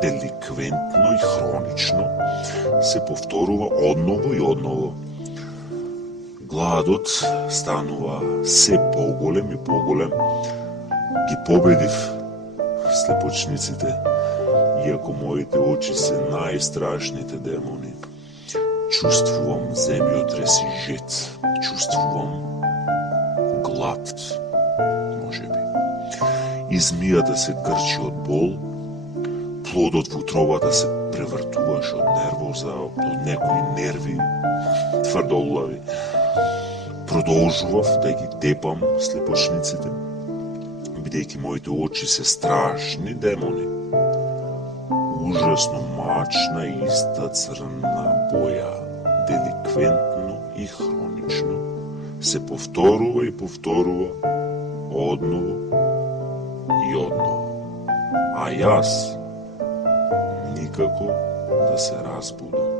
деликвентно и хронично се повторува одново и одново. Гладот станува се поголем и поголем. Ги победив слепочниците, иако моите очи се најстрашните демони. Чувствувам земјотрес и жет, чувствувам глад, можеби. И змијата се грчи од бол, плодот во утробата се превртуваш од нервоза, од некои нерви тврдоглави. Продолжував да ги тепам слепочниците, бидејќи моите очи се страшни демони. Ужасно мачна и иста црна боја, деликвентно и хронично, се повторува и повторува одново и одново. А јас никако да се разбудам.